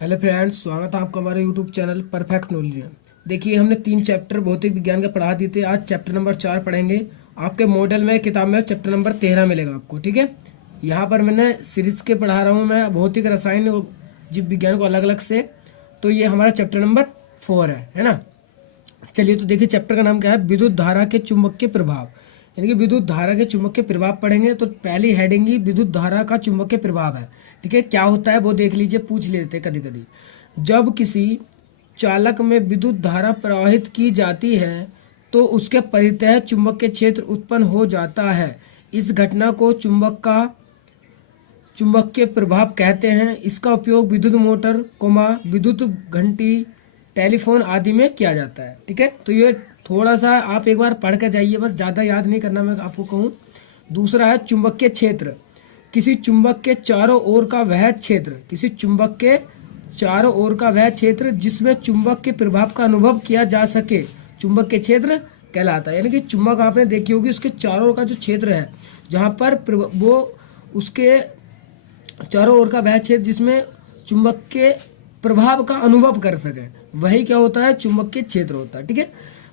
Hello friends, स्वागत है आपका हमारे यूट्यूब चैनल परफेक्ट नॉलेज में। देखिए, हमने 3 चैप्टर भौतिक विज्ञान के पढ़ा दिए थे। आज चैप्टर नंबर 4 पढ़ेंगे। आपके मॉडल में किताब में चैप्टर नंबर 13 मिलेगा आपको। ठीक है, यहाँ पर मैंने सीरीज के पढ़ा रहा हूँ मैं भौतिक रसायन और जीव विज्ञान को अलग अलग से। तो ये हमारा चैप्टर नंबर 4 है ना। चलिए, तो देखिए चैप्टर का नाम क्या है, विद्युत धारा के चुंबकीय प्रभाव। यानी कि विद्युत धारा के चुंबकीय प्रभाव पढ़ेंगे। तो पहली हेडिंग ही विद्युत धारा का चुंबकीय प्रभाव है। ठीक है, क्या होता है वो देख लीजिए, पूछ लेते हैं कभी कभी। जब किसी चालक में विद्युत धारा प्रवाहित की जाती है तो उसके परितः चुंबकीय क्षेत्र उत्पन्न हो जाता है। इस घटना को चुंबकीय प्रभाव कहते हैं। इसका उपयोग विद्युत मोटर, विद्युत घंटी, टेलीफोन आदि में किया जाता है। ठीक है, तो ये थोड़ा सा आप एक बार पढ़ के जाइए, बस ज़्यादा याद नहीं करना मैं आपको कहूँ। दूसरा है चुंबकीय क्षेत्र। किसी चुंबक के चारों ओर का वह क्षेत्र, किसी चुंबक के चारों ओर का वह क्षेत्र जिसमें चुंबक के प्रभाव का अनुभव किया जा सके, चुंबक के क्षेत्र कहलाता है। यानी कि चुंबक आपने देखी होगी, उसके चारों ओर का जो क्षेत्र है, जहाँ पर वो उसके चारों ओर का वह क्षेत्र जिसमें चुंबक के प्रभाव का अनुभव कर सके, वही क्या होता है, चुंबकीय क्षेत्र होता है। ठीक है,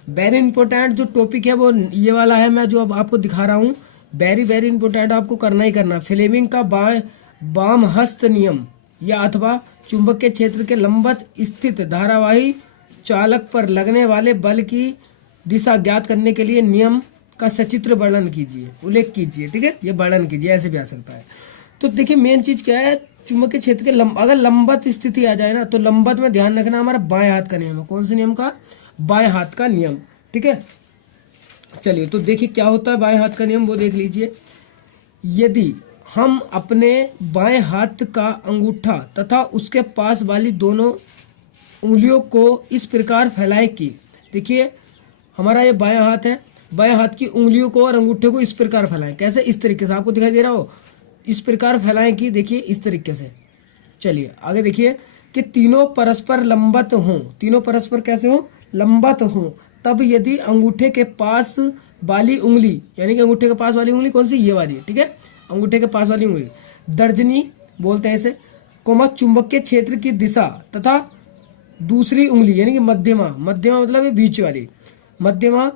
वेरी इंपॉर्टेंट जो टॉपिक है वो ये वाला है, मैं जो अब आपको दिखा रहा हूँ। वेरी वेरी इंपॉर्टेंट, आपको करना ही करना। फ्लेमिंग का बाम हस्त नियम या अथवा चुंबकीय क्षेत्र के लंबवत स्थित धारावाही चालक पर लगने वाले बल की दिशा ज्ञात करने के लिए नियम का सचित्र वर्णन कीजिए, उल्लेख कीजिए। ठीक है, ये वर्णन कीजिए, ऐसे भी आ सकता है। तो देखिए मेन चीज क्या है, चुंबकीय क्षेत्र के अगर लंबवत स्थिति आ जाए ना, तो लंबवत में ध्यान रखना हमारा बाएं हाथ का नियम है। कौन से नियम का? बाएं हाथ का नियम। ठीक है, चलिए तो देखिए क्या होता है बाएं हाथ का नियम, वो देख लीजिए। यदि हम अपने बाएं हाथ का अंगूठा तथा उसके पास वाली दोनों उंगलियों को इस प्रकार फैलाएं कि, देखिए हमारा ये बायां हाथ है, बाएं हाथ की उंगलियों को और अंगूठे को इस प्रकार फैलाएं। कैसे? इस तरीके से आपको दिखाई दे रहा हो, इस प्रकार फैलाएं कि देखिए इस तरीके से। चलिए आगे देखिए कि तीनों परस्पर लंबवत हों। तीनों परस्पर कैसे हों? लंबवत हों। तब यदि अंगूठे के पास वाली उंगली, यानी कि अंगूठे के पास वाली उंगली कौन सी? ये वाली। ठीक है, अंगूठे के पास वाली उंगली दर्जनी बोलते हैं इसे, चुंबकीय क्षेत्र की दिशा तथा दूसरी उंगली यानी कि मध्यमा, मध्यमा मतलब ये बीच वाली मध्यमा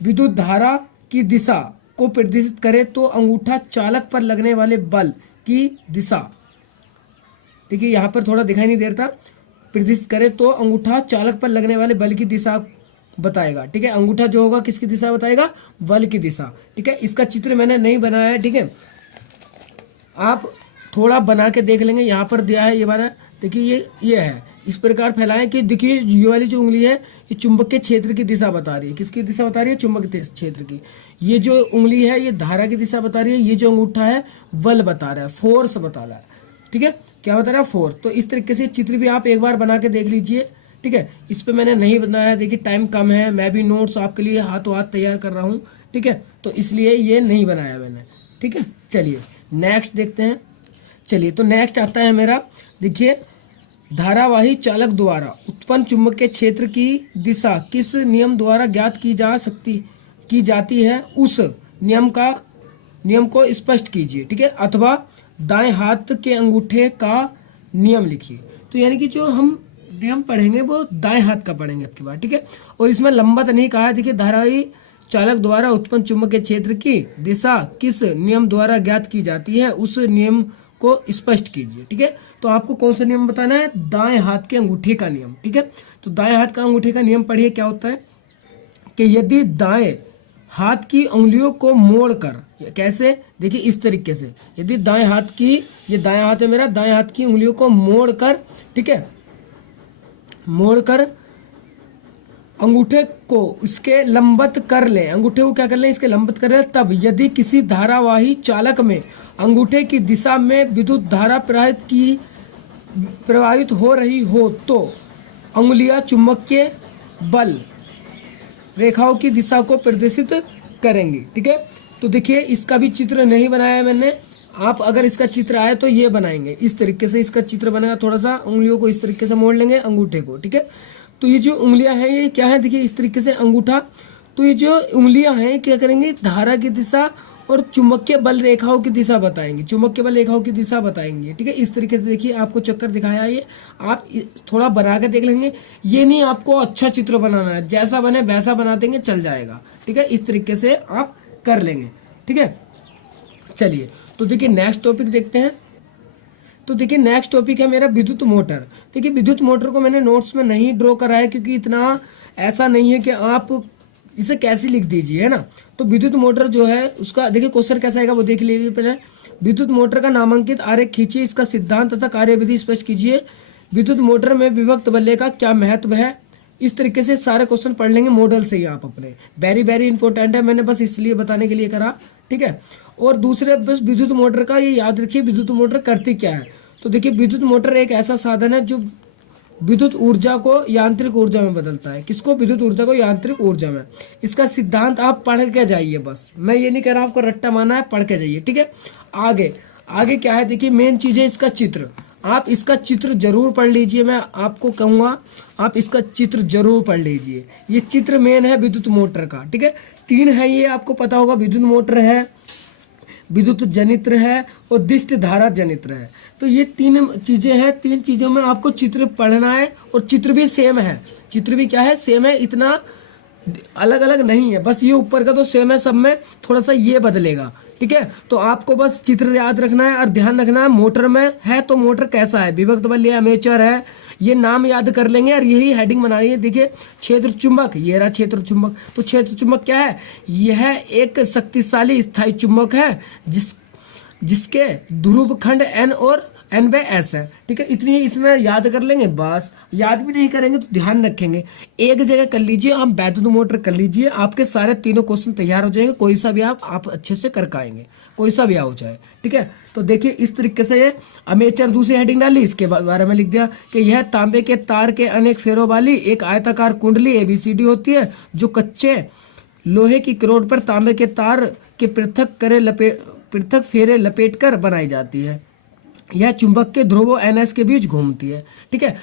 विद्युत धारा की दिशा को प्रदर्शित करे तो अंगूठा चालक पर लगने वाले बल की दिशा, देखिए यहाँ पर थोड़ा दिखाई नहीं दे रहा था, प्रदर्शित करे तो अंगूठा चालक पर लगने वाले बल की दिशा बताएगा। ठीक है, अंगूठा जो होगा किसकी दिशा बताएगा? बल की दिशा। ठीक है, इसका चित्र मैंने नहीं बनाया है। ठीक है, आप थोड़ा बना के देख लेंगे, यहाँ पर दिया है ये वाला। देखिए ये है, इस प्रकार फैलाएं कि देखिए ये वाली जो उंगली है ये चुंबकीय क्षेत्र की दिशा बता रही है। किसकी दिशा बता रही है? चुंबकीय क्षेत्र की। ये जो उंगली है ये धारा की दिशा बता रही है। ये जो अंगूठा है बल बता रहा है, फोर्स बता रहा है। ठीक है, क्या बता रहा है? फोर्स। तो इस तरीके से चित्र भी आप एक बार बना के देख लीजिए। ठीक है, इस पे मैंने नहीं बनाया, देखिए टाइम कम है, मैं भी नोट्स आपके लिए हाथों हाथ तैयार कर रहा हूँ। ठीक है, तो इसलिए ये नहीं बनाया मैंने। ठीक है, चलिए नेक्स्ट देखते हैं। चलिए तो नेक्स्ट आता है मेरा, देखिए धारावाही चालक द्वारा उत्पन्न चुंबकीय क्षेत्र की दिशा किस नियम द्वारा ज्ञात की जाती है, उस नियम को स्पष्ट कीजिए। ठीक है, अथवा दाएं हाथ के अंगूठे का नियम लिखिए। तो यानी कि जो हम नियम पढ़ेंगे वो दाएं हाथ का पढ़ेंगे आपकी बात। ठीक है, और इसमें लंबवत नहीं कहा है। देखिए धारावाही चालक द्वारा उत्पन्न चुंबकीय क्षेत्र की दिशा किस नियम द्वारा ज्ञात की जाती है, उस नियम को स्पष्ट कीजिए। ठीक है, तो आपको कौन सा नियम बताना है? दाएं हाथ के अंगूठे का नियम। ठीक है, तो दाएं हाथ का अंगूठे का नियम पढ़िए। क्या होता है कि यदि दाएं हाथ की उंगलियों को मोड़कर, कैसे? देखिए इस तरीके से, यदि दाएं हाथ की, ये दायां हाथ है मेरा, दाएं हाथ की उंगलियों को मोड़कर, ठीक है, मोड़कर अंगूठे को इसके लंबवत कर लें, अंगूठे को क्या कर लें? इसके लंबवत कर लें। तब यदि किसी धारावाही चालक में अंगूठे की दिशा में विद्युत धारा प्रवाहित हो रही हो तो अंगुलियां चुंबकीय बल रेखाओं की दिशा को प्रदर्शित करेंगी। ठीक है, तो देखिए इसका भी चित्र नहीं बनाया मैंने। आप अगर इसका चित्र आए तो ये बनाएंगे, इस तरीके से इसका चित्र बनेगा। थोड़ा सा उंगलियों को इस तरीके से मोड़ लेंगे, अंगूठे को। ठीक है, तो ये जो उंगलियां हैं ये क्या है? देखिए इस तरीके से अंगूठा, तो ये जो उंगलियां हैं क्या करेंगे? धारा की दिशा और चुंबकीय बल रेखाओं की दिशा बताएंगे, चुंबकीय बल रेखाओं की दिशा बताएंगे, ठीक है। इस तरीके से देखिए आपको चक्कर दिखाया है ये, आप थोड़ा बना के देख लेंगे। ये नहीं आपको अच्छा चित्र बनाना है, जैसा बने वैसा बना देंगे चल जाएगा, ठीक है। इस तरीके से आप कर लेंगे, ठीक है। चलिए तो देखिए नेक्स्ट टॉपिक देखते हैं। तो देखिए नेक्स्ट टॉपिक है मेरा विद्युत मोटर। देखिए विद्युत मोटर को मैंने नोट्स में नहीं ड्रॉ करा है, क्योंकि इतना ऐसा नहीं है कि आप इसे कैसे लिख दीजिए, है ना। तो विद्युत मोटर जो है उसका देखिए क्वेश्चन कैसा आएगा वो देख लीजिए पहले। विद्युत मोटर का नामांकित आरेख खींचिए, इसका सिद्धांत तथा कार्यविधि स्पष्ट कीजिए, विद्युत मोटर में विभक्त बल्ले का क्या महत्व है। इस तरीके से सारे क्वेश्चन पढ़ लेंगे मॉडल से ही आप अपने। वेरी वेरी इंपॉर्टेंट है, मैंने बस इसलिए बताने के लिए करा, ठीक है। और दूसरे बस विद्युत मोटर का ये याद रखिए, विद्युत मोटर करती क्या है। तो देखिए विद्युत मोटर एक ऐसा साधन है जो विद्युत ऊर्जा को यांत्रिक ऊर्जा में बदलता है। किसको? विद्युत ऊर्जा को यांत्रिक ऊर्जा में। इसका सिद्धांत आप पढ़ के जाइए, बस मैं ये नहीं कह रहा आपको रट्टा मारना है, पढ़ के जाइए, ठीक है। आगे आगे क्या है देखिए, मेन चीज़ है इसका चित्र। आप इसका चित्र जरूर पढ़ लीजिए, मैं आपको कहूँगा आप इसका चित्र जरूर पढ़ लीजिए। ये चित्र मेन है विद्युत मोटर का, ठीक है। 3 है ये, आपको पता होगा, विद्युत मोटर है, विद्युत जनित्र है और दिष्ट धारा जनित्र है। तो ये 3 चीजें हैं, 3 चीजों में आपको चित्र पढ़ना है। और चित्र भी सेम है, चित्र भी क्या है, सेम है, इतना अलग अलग नहीं है। बस ये ऊपर का तो सेम है, सब में थोड़ा सा ये बदलेगा, ठीक है। तो आपको बस चित्र याद रखना है और ध्यान रखना है मोटर में है तो मोटर कैसा है, विभक्त बल्ले है, आर्मेचर है, ये नाम याद कर लेंगे और यही हेडिंग बनानी है। देखिए क्षेत्र चुंबक, ये रहा क्षेत्र चुंबक। तो क्षेत्र चुंबक क्या है, यह एक शक्तिशाली स्थायी चुंबक है जिसके ध्रुव खंड N और N/S है, ठीक है। इतनी इसमें याद कर लेंगे, बस याद भी नहीं करेंगे तो ध्यान रखेंगे। एक जगह कर लीजिए, आप विद्युत मोटर कर लीजिए, आपके सारे तीनों क्वेश्चन तैयार हो जाएंगे। कोई सा भी आप अच्छे से कर पाएंगे, कोई सा भी हो जाए, ठीक है। तो देखिए इस तरीके से ये अमेचर दूसरी हेडिंग डाली, इसके बारे में लिख दिया कि यह तांबे के तार के अनेक फेरों वाली एक आयताकार कुंडली ABCD होती है, जो कच्चे लोहे की करोड़ पर तांबे के तार के पृथक फेरे लपेट कर बनाई जाती है। यह चुंबक के ध्रुवों NS के बीच घूमती है, ठीक है।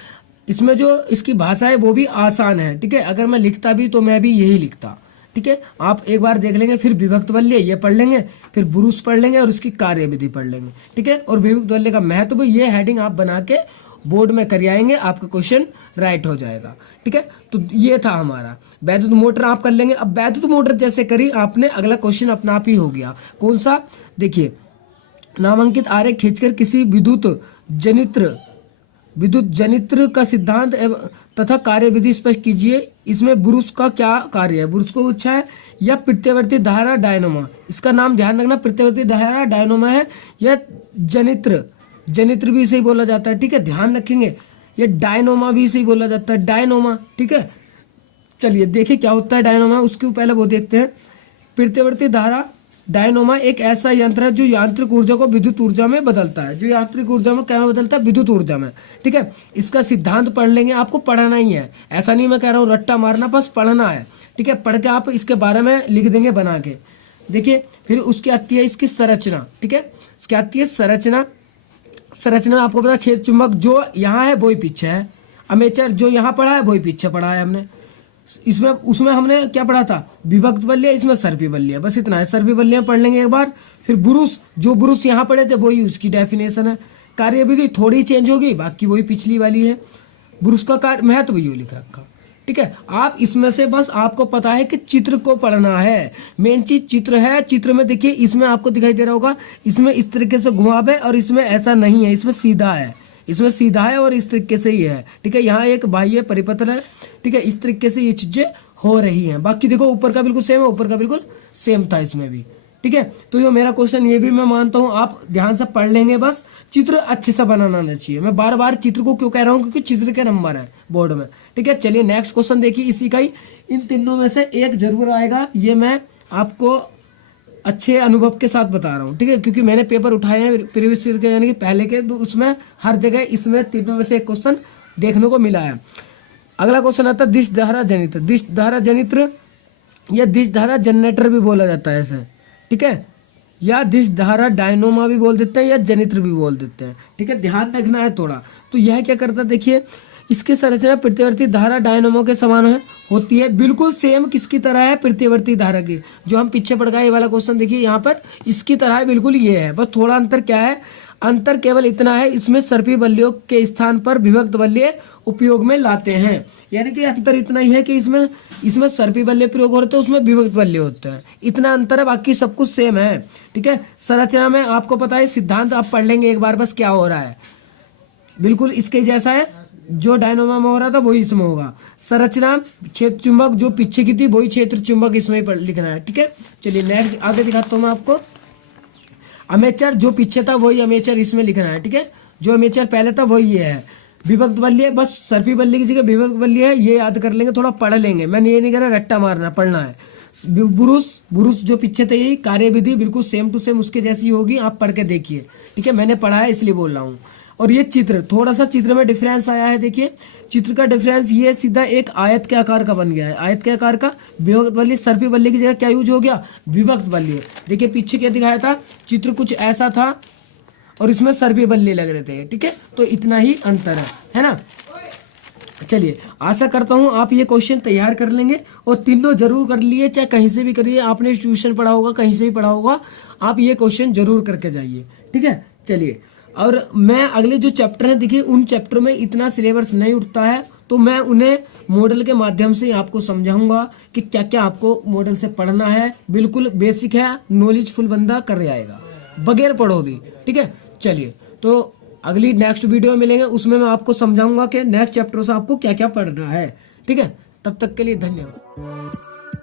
इसमें जो इसकी भाषा है वो भी आसान है, ठीक है। अगर मैं लिखता भी तो मैं भी यही लिखता, ठीक है। आप एक बार देख लेंगे, फिर विभक्त बल्ले ये पढ़ लेंगे, फिर ब्रूस पढ़ लेंगे और उसकी कार्यविधि पढ़ लेंगे, ठीक है। और विभक्त बल्ले का महत्व, ये हेडिंग आप बना के बोर्ड में कर आएंगे, आपका क्वेश्चन राइट हो जाएगा, ठीक है। तो ये था हमारा वैद्युत मोटर, आप कर लेंगे। अब वैद्युत मोटर जैसे करी आपने, अगला क्वेश्चन अपना आप ही हो गया। कौन सा? देखिए नामांकित आरेख खींचकर किसी विद्युत जनित्र का सिद्धांत एवं तथा कार्यविधि स्पष्ट कीजिए। इसमें ब्रूस का क्या कार्य है, ब्रूस को पूछा है, या प्रत्यावर्ती धारा डायनोमा। इसका नाम ध्यान रखना, प्रत्यावर्ती धारा डायनोमा है, या जनित्र भी इसे ही बोला जाता है, ठीक है, ध्यान रखेंगे। ये डायनोमा भी इसे ही बोला जाता है, डायनोमा, ठीक है। चलिए देखिए क्या होता है डायनोमा, उसके पहले वो देखते हैं। प्रत्यावर्ती धारा डायनोमा एक ऐसा यंत्र है जो यांत्रिक ऊर्जा को विद्युत ऊर्जा में बदलता है, जो यांत्रिक ऊर्जा में क्या में बदलता है, विद्युत ऊर्जा में, ठीक है। इसका सिद्धांत पढ़ लेंगे, आपको पढ़ना ही है, ऐसा नहीं मैं कह रहा हूँ रट्टा मारना, बस पढ़ना है, ठीक है। पढ़ के आप इसके बारे में लिख देंगे बना के। देखिए फिर उसकी आती है इसकी संरचना, ठीक है। इसकी आती है संरचना में आपको पता, क्षेत्र चुंबक जो यहाँ है वही पीछे है, आर्मेचर जो यहाँ पढ़ा है वही पीछे पढ़ा है हमने। इसमें उसमें हमने क्या पढ़ा था, विभक्त बल्ले, इसमें सर्पी बल्ले, बस इतना है। सर्पी बल्लियां पढ़ लेंगे एक बार। फिर ब्रूस, जो ब्रूस यहाँ पढ़े थे वही उसकी डेफिनेशन है। कार्यविधि थोड़ी चेंज होगी, बाकी वही पिछली वाली है। ब्रूस का कार्य महत्व भी लिख रखा, ठीक है। आप इसमें से बस आपको पता है कि चित्र को पढ़ना है, मेन चीज चित्र है। चित्र में देखिए इसमें आपको दिखाई दे रहा होगा, इसमें इस तरीके से घुमाव है और इसमें ऐसा नहीं है, इसमें सीधा है, इसमें सीधा है और इस तरीके से ही है, ठीक है। यहाँ एक बाह्य परिपत्र है, ठीक है। इस तरीके से ये चीजें हो रही हैं। बाकी देखो ऊपर का बिल्कुल सेम है, ऊपर का बिल्कुल सेम था इसमें भी, ठीक है। तो ये मेरा क्वेश्चन, ये भी मैं मानता हूँ आप ध्यान से पढ़ लेंगे, बस चित्र अच्छे से बनाना आना चाहिए। मैं बार बार चित्र को क्यों कह रहा हूँ, क्योंकि चित्र के नंबर है बोर्ड में, ठीक है। चलिए नेक्स्ट क्वेश्चन देखिए, इसी का ही, इन तीनों में से एक जरूर आएगा, ये मैं आपको अच्छे अनुभव के साथ बता रहा हूँ, ठीक है। क्योंकि मैंने पेपर उठाए हैं प्रीवियस ईयर के, यानी कि पहले के, तो उसमें हर जगह इसमें तीनों में से एक क्वेश्चन देखने को मिला है। अगला क्वेश्चन आता है दिष्ट धारा जनित्र। दिष्ट धारा जनित्र या दिष्ट धारा जनरेटर भी बोला जाता है इसे, ठीक है, या दिष्ट धारा डायनोमा भी बोल देते हैं, या जनित्र भी बोल देते हैं, ठीक है। ध्यान रखना है थोड़ा। तो यह क्या करता है, देखिए इसकी संरचना प्रतिवर्ती धारा डायनामो के समान होती है। बिल्कुल सेम किसकी तरह है? प्रतिवर्ती धारा की। जो हम पीछे पढ़ गए ये वाला क्वेश्चन देखिए यहाँ पर इसकी तरह है, बिल्कुल ये है। बस थोड़ा अंतर क्या है? अंतर केवल इतना है, इसमें सर्पी बल्लियों के स्थान पर विभक्त बल्ले उपयोग में लाते हैं। यानी कि अंतर इतना ही है कि इसमें सर्पी बल्ले प्रयोग होते हैं, उसमें विभक्त बल्ले होते हैं। इतना अंतर है, बाकी सब कुछ सेम है। ठीक है, संरचना में आपको पता है, सिद्धांत आप पढ़ लेंगे एक बार बस क्या हो रहा है, बिल्कुल इसके जैसा है। जो डायनामो में हो रहा था वही इसमें होगा। संरचना क्षेत्र चुंबक जो पीछे की थी वही क्षेत्र चुंबक इसमें लिखना है। ठीक है, चलिए नेक्स्ट आगे दिखाता हूँ मैं आपको। अमेचर जो पीछे था वही अमेचर इसमें लिखना है। ठीक है, जो अमेचर पहले था वही ये है। विभक्त बल्ली है, बस सर्पी बल्ली की जगह विभक्त बल्ली है, ये याद कर लेंगे, थोड़ा पढ़ लेंगे। मैंने ये नहीं कह रहा रट्टा मारना, पढ़ना है। बुरुष जो पीछे थे यही कार्यविधि बिल्कुल सेम टू सेम उसके जैसी होगी, आप पढ़ के देखिए। ठीक है, मैंने पढ़ा है इसलिए बोल रहा हूँ। और ये चित्र, थोड़ा सा चित्र में डिफरेंस आया है। देखिए चित्र का डिफरेंस ये सीधा एक आयत के आकार का बन गया है। आयत के आकार का विभक्त बल्ली, सर्पी बल्ली की जगह क्या यूज हो गया? विभक्त बल्ली। देखिए पीछे क्या दिखाया था, चित्र कुछ ऐसा था और इसमें सर्पी बल्ली लग रहे थे। ठीक है, तो इतना ही अंतर है ना। चलिए आशा करता हूँ आप ये क्वेश्चन तैयार कर लेंगे और तीनों जरूर कर लिए, चाहे कहीं से भी करिए। आपने ट्यूशन पढ़ा होगा, कहीं से भी पढ़ा होगा, आप ये क्वेश्चन जरूर करके जाइए। ठीक है, चलिए। और मैं अगले जो चैप्टर हैं देखिए उन चैप्टर में इतना सिलेबस नहीं उठता है, तो मैं उन्हें मॉडल के माध्यम से आपको समझाऊंगा कि क्या क्या आपको मॉडल से पढ़ना है। बिल्कुल बेसिक है, नॉलेजफुल बंदा कर आएगा बगैर पढ़ो भी। ठीक है, चलिए तो अगली नेक्स्ट वीडियो में मिलेंगे, उसमें मैं आपको समझाऊंगा कि नेक्स्ट चैप्टर से आपको क्या क्या पढ़ना है। ठीक है, तब तक के लिए धन्यवाद।